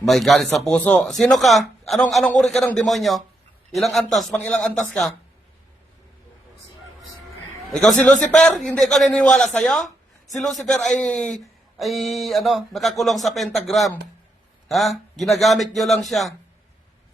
May galit sa puso. Sino ka? Anong uri ka ng demonyo? Ilang antas? Pang ilang antas ka? Ikaw si Lucifer? Hindi ka naniniwala sa'yo? Si Lucifer ay nakakulong sa pentagram. Ha? Ginagamit nyo lang siya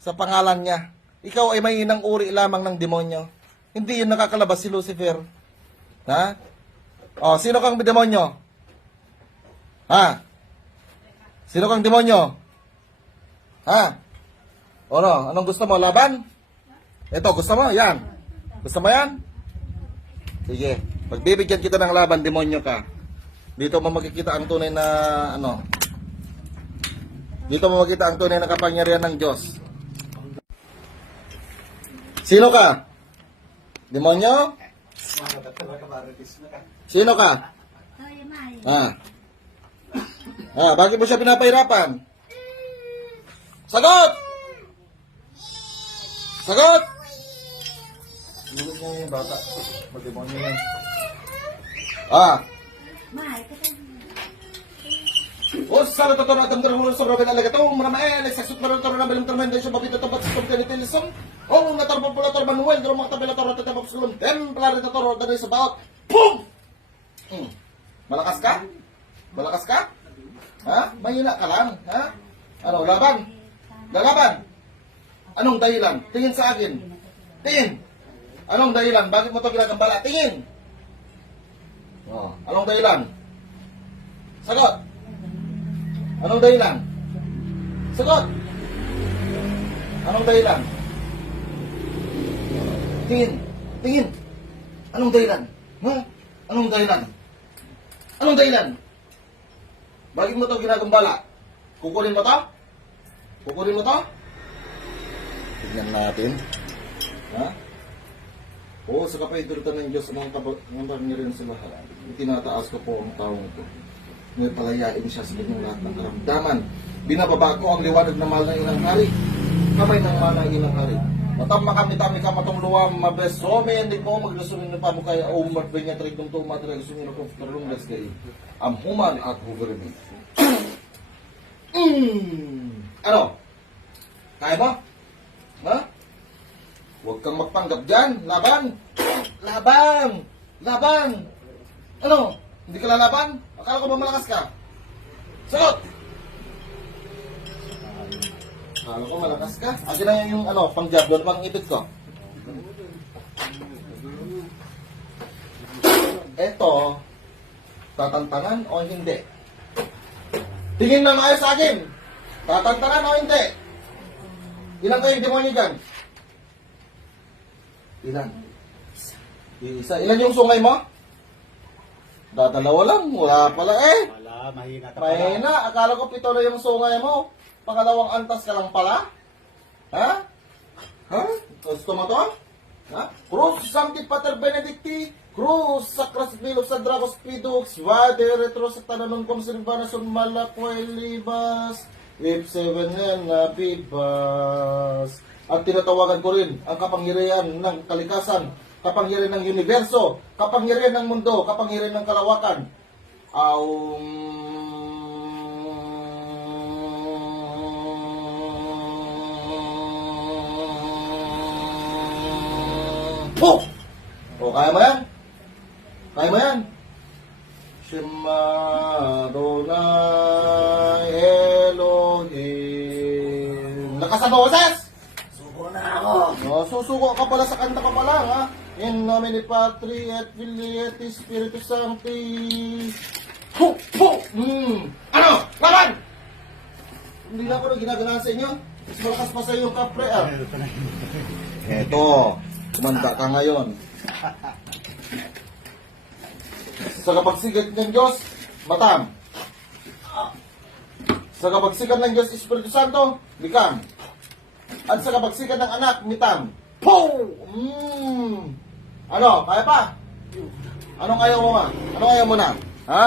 sa pangalan niya. Ikaw ay may inang uri lamang ng demonyo. Hindi yun nakakalabas si Lucifer. Ha? O, sino kang demonyo? Ha? Sino kang demonyo? Ha? O no? Anong gusto mo? Laban? Ito, gusto mo? Yan. Gusto mo yan? Sige. Pagbibigyan kita ng laban, demonyo ka. Dito mo makikita ang tunay na Dito mo makita ang tunay na kapangyarihan ng Diyos. Sino ka? Demonyo? Sino ka? Bakit mo siya pinapahirapan? Sagot! Sagot! Lulog niya yung bata. Mag-demonyo yan. Sa natuturo at ang darahulong sa Robin Alagato, maramae, nagsasot maruturo na balang termendasyon, mapito tapat sa pagkanitilisong, natarpapulator manuel, drumang tabilator at tatapap sa templari tatoro, dali sa baot. Pum! Malakas ka? Malakas ka? Ha? Mahina ka lang? Ha? Ano, laban? Lalaban? Anong dahilan? Tingin sa akin. Tingin. Anong dahilan? Bakit mo ito ginagambala? Tingin. Anong dahilan? Sagot. Anong dahilan? Sagot. Anong dahilan? Tingin. Tingin. Anong dahilan? Ha? Anong dahilan? Anong dahilan? Bakit mo ito ginagambala? Kukunin mo ito? Kukunin mo ito? Tignan natin. Ha? Oo, sa kapahidurtan ng Diyos ang kapangyarihan sa lahat. Itinataas ko po ang taong ito. May palayain siya sa kanyang lahat ng karamdaman. Binababa ko ang liwanag na mahal ng inang hari. Kamay ng mahal ng inang hari. Matam makamit-ami ka matong luwam, mabesome, hindi po maglusunin ng pamukay, o matbay niya tarig ng tumat, tarig gusto niya ng karungas kayo. Amhuman at huvermin. Ano? Kaya mo? Ha? Huwag kang magpanggap dyan. Laban! Laban! Laban! Ano? Hindi ka lalaban? Akala ko ba malakas ka? Sagot! Akala ko malakas ka? Akin na yung pang-jab doon, pang-ipit ko. Eto, tatantanan o hindi? Tingin na maayos sa akin! Tatantanan o hindi? Ilan kayong demonyo dyan? Ilan? Isa. Ilan yung sungay mo? Dadalawa lang. Wala pala eh. Wala, mahina ka pala. Mahina. Akala ko 7 na yung sungay mo. Pangalawang antas ka lang pala. Ha? Ha? Gusto mo to? Ha? Cruz Sancti Pater Benedicti. Cruz Sacras Bilos sa Dragos Pidux. Vade Retro sa Tananon Conservanason Malapuay Libas. Wave 7 yan na Bibas. At tinatawagan ko rin ang kapangyarihan ng kalikasan, kapangyarihan ng universo, kapangyarihan ng mundo, kapangyarihan ng kalawakan. Kaya mo yan? Kaya mo yan? Shema Adonai Elohim. Lakas ang boses! Suko na ako. Susuko ka pala sa kanta ka pala, ha? In nomine Patri et Filii et Spiritus Sancti. Ano? Laban! Hindi na ako na ginagalaan sa inyo. Mas malakas pa sa iyo yung kapre, ah. Eto, kumanda ka ngayon. Sa kapagsikat ng Diyos, matam. Sa kapagsikat ng Diyos, Espiritu Santo, likam. At sa kapagsikat ng anak, mitam. Po! Ano? Kaya pa? Anong ayaw mo, ma? Anong ayaw mo na? Ha?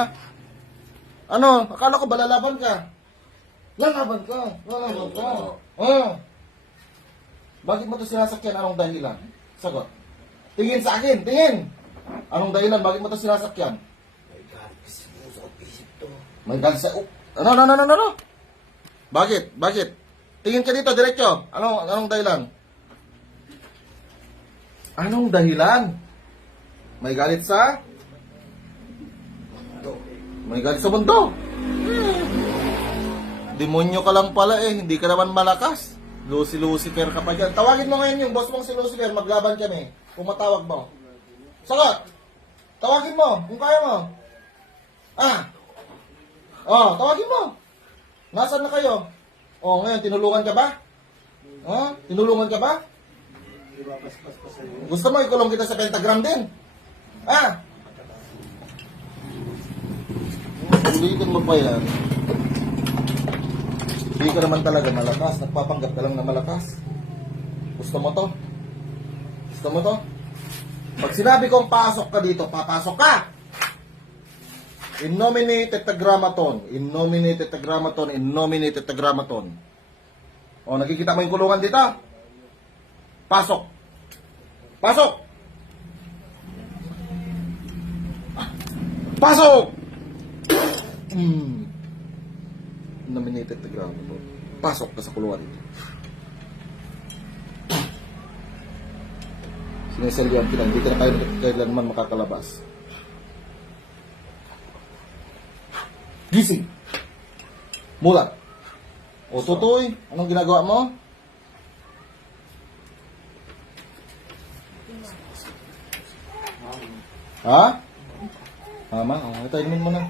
Ano? Akala ko ba lalaban ka? Lalaban ka. Lalaban ka. Bakit mo ito sinasakyan? Anong dahilan? Sagot. Tingin sa akin. Tingin. Anong dahilan? Bakit mo ito sinasakyan? May galit kasi mo sa isip to. May galit sa... Ano? Bakit? Bakit? Tingin ka dito, diretso. Anong dahilan? Anong dahilan? May galit sa? May galit sa mundo. Demonyo ka lang pala eh. Hindi ka naman malakas. Lucifer ka pa dyan. Tawagin mo ngayon yung boss mong si Lucifer. Maglaban kami. Kung matawag mo. Sagot! Tawagin mo. Kung kaya mo. Tawagin mo. Nasaan na kayo? Ngayon, tinulungan ka ba? Tinulungan ka ba? Gusto mo ikulong kita sa pentagram din? Ulitin mo pa yan. Hindi ka naman talaga malakas. Nagpapanggap ka lang na malakas. Gusto mo to? Gusto mo to? Pag sinabi kong pasok ka dito, papasok ka! In nomine tetragrammaton. In nomine tetragrammaton. In nomine tetragrammaton. Nakikita mo yung kulungan dito? Pasok! Pasok! Pasok! Nominated na ground mo. Pasok ka sa kulungan dito. Sinasalyan kita, hindi ka na kailanman makakalabas. Gising! Mulat! Tutoy, anong ginagawa mo? Ha? Mama, tayo mo na.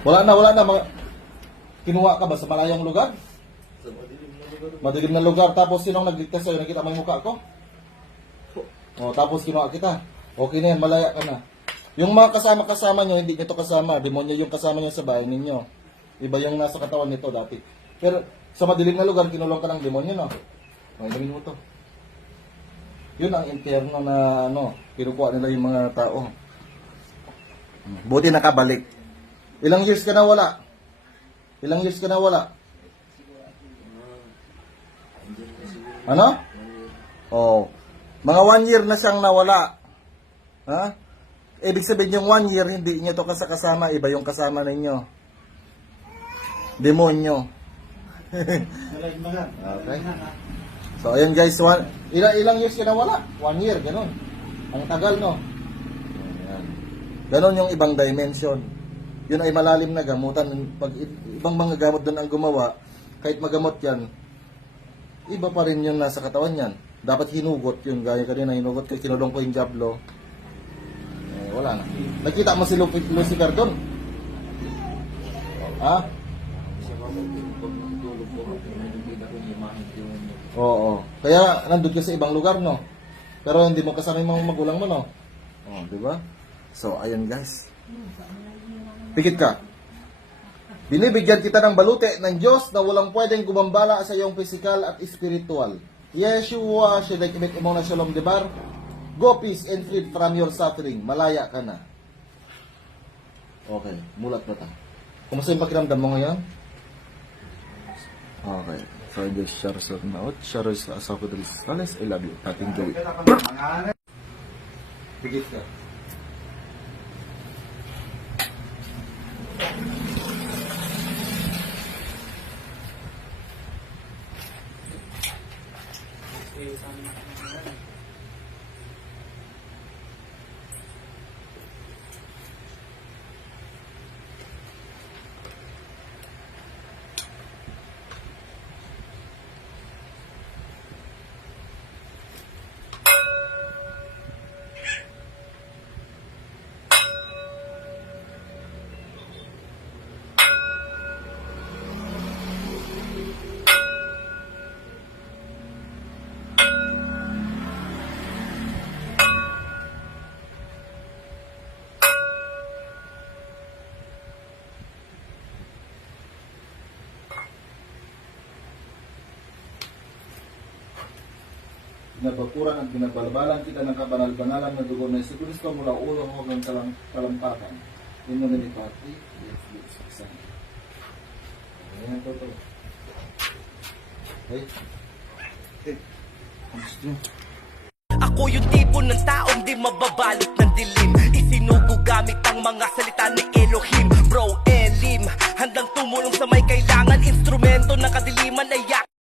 Wala na. Kinuha ka ba sa malayang lugar? Madilim na lugar. Tapos sinong nagligtas sa'yo? Nakita mo yung mukha ko? Tapos kinuha kita. Okay na yan, malaya ka na. Yung mga kasama-kasama nyo, hindi nyo to kasama. Demonyo yung kasama nyo sa bahay ninyo. Iba yung nasa katawan nito dati. Pero sa madilim na lugar, kinulong ka ng demonyo, no? Inumin mo to. Yun ang interno na kinukuha nila yung mga tao. Buti nakabalik. Ilang years ka na wala? Ilang years ka na wala? Ano? Mga 1 year na siyang nawala. Ha? Ibig sabihin yung 1 year, hindi niyo to kasama, iba yung kasama ninyo. Demonyo. Okay. So, ayan guys, ilang years ka na wala? 1 year, ganun. Ang tagal, no? Ayan. Ganon yung ibang dimension. Yun ay malalim na gamutan. Pag ibang mga gamot doon ang gumawa, kahit magamot yan, iba pa rin yung nasa katawan yan. Dapat hinugot yun. Gaya kanina, hinugot ko, kinulong ko yung jablo. Wala na. Nakita mo si Lucifer doon? Ha? Oo. Kaya nandun ka sa ibang lugar, no? Pero hindi mo kasama yung mga magulang mo, no? Di ba? So, ayun guys. Pikit ka. Binibigyan kita ng balute ng Diyos na walang pwedeng gumambala sa iyong physical at spiritual. Yeshua, Shedek Ibek Imong na Shalom Debar. Go peace and freed from your suffering. Malaya ka na. Okay, mulat na ta. Kumusta yung pakiramdam mo ngayon? Okay. So, just share sa naot. Share sa asawa ko dali sa Sales. I love you. Ating gawin. Pikit ka. Pinabakuran at pinabalabalan kita ng kabanal-banalan na dugo na Yesu Kristo mula ulo hanggang talampakan. In nomine Patri, et Filii, et Sancti. Ayan po to. Okay. Ako yung tipo ng taong di mababalot ng dilim. Isinugo gamit ang mga salita ni Elohim. Bro, Elim, handang tumulong sa may kailangan. Instrumento ng kadiliman